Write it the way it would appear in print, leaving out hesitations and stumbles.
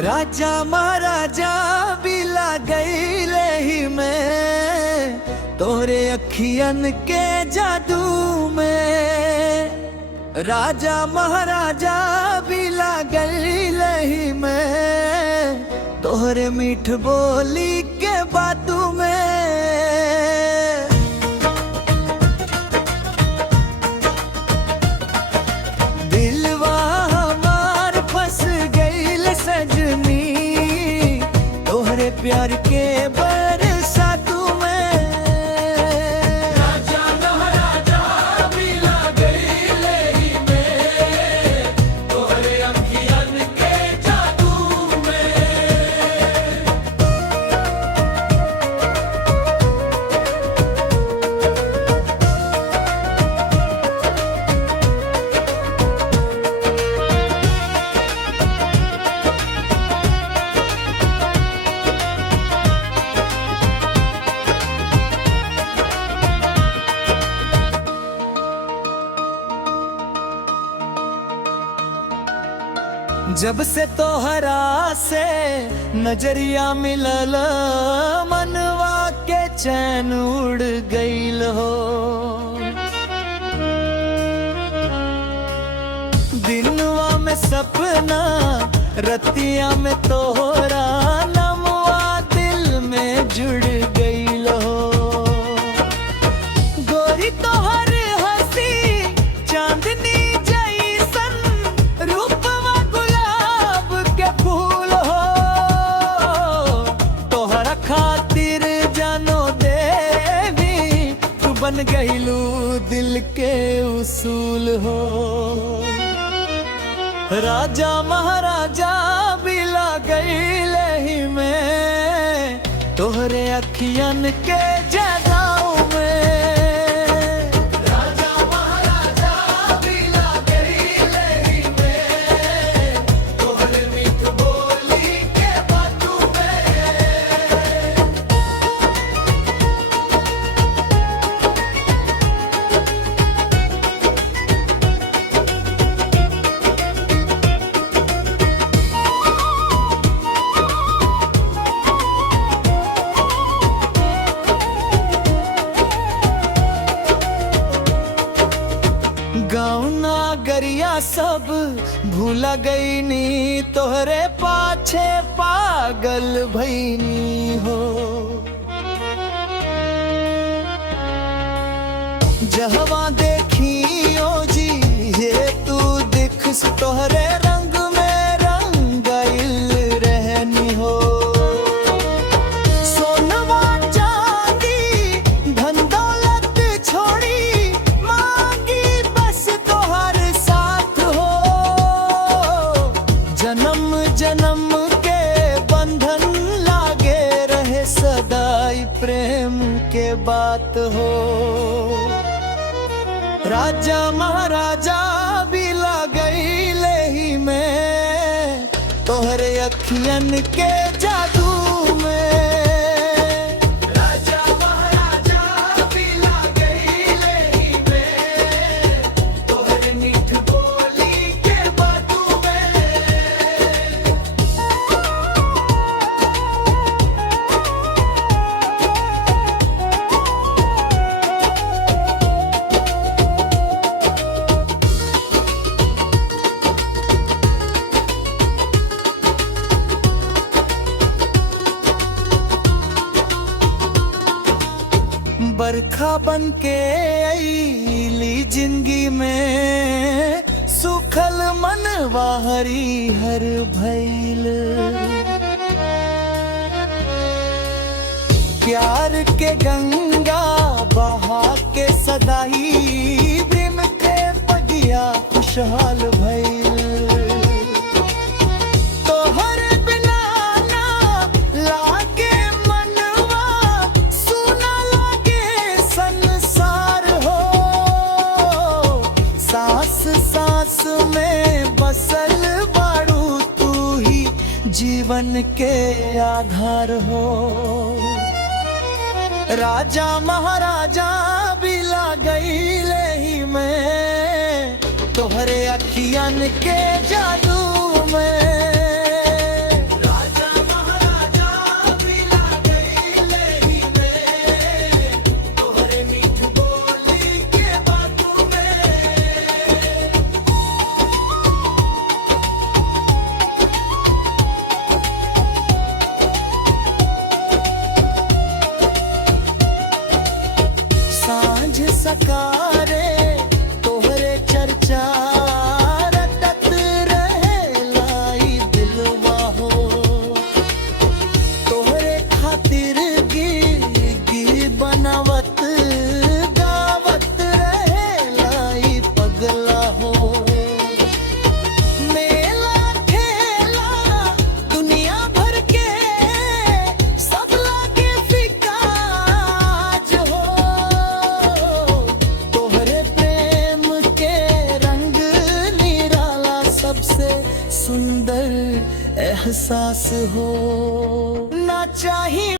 राजा महाराजा भी लागैले ही में तोहरे अखियन के जादू में। राजा महाराजा भी लागैले ही में तोहरे मीठ बोली के बातू में। दिलवा हमार फंस गईल सजनी तोहरे प्यार के बरसातू में। राजा महाराजा भी लागैले ही में तोहरे अखियन के जादू में। जब से तोहरा से नजरिया मिलल मनवा के चैन उड़ गईल हो। दिनवा में सपना रतिया में तोहरा नमवा दिल में जुड़ गईल हो। गोरी तोहर हंसी चांदनी बन गईलू दिल के उसूल हो। राजा महाराजा भी लागैले ही में तोहरे अखियन के जगाओ में। राजा महाराजा भी लागैले ही में तोहरे मीठ बोली के बातू में। गाँव नागरिया सब भूला गईनी तोहरे पाछे पागल भईनी हो। जहवा देखियो जी ये तू दिख तोहरे रंग में रंगाइल रहनी हो। सोनवा चांदी धन दौलत छोड़ी मांगी बस तोहर साथ हो। जन्म जन्म के बंधन लागे रहे सदाई प्रेम के बात हो। राजा महाराजा भी लागैले ही में तोहरे अखियन के जादू में। राजा महाराजा भी लागैले ही में तोहरे मीठ बोली के बातू में। बरखा बन के आईली जिंदगी में सुखल मनवा हरी हर भइल। प्यार के गंगा बहा के सदाई दिन के पगिया खुशहाल भइल। सांस में बसल बाड़ू तू ही जीवन के आधार हो। राजा महाराजा भी लागैले ही में तोहरे अखियन के जादू में। से सुंदर एहसास हो ना चाहिए